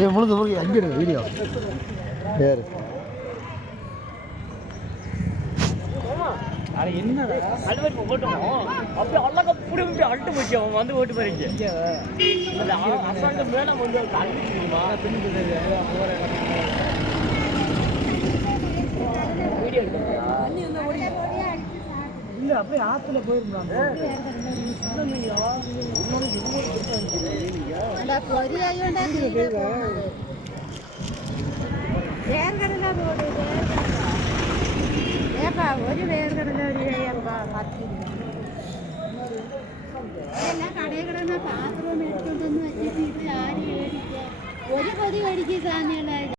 ஏ முழுங்க முழுங்க அங்கே வீடியோ. சரி அது என்ன அது மாதிரி ஓட்டணும் அப்படியே அழகா புடிவிட்டு அழுட்டு போச்சு. அவன் வந்து ஓட்டு போயிருச்சு அந்த அசாங்க மேலே வந்து அழுத்துமா பின்னு இல்லை அப்படியே ஆற்றுல போயிருந்தான் பொரியாயும் ഒരു വേർകടല ഒരു പത്ത് വെച്ചിട്ട് മേടിക്കുക? ഒരു പൊതി മേടിക്കുക സാധനം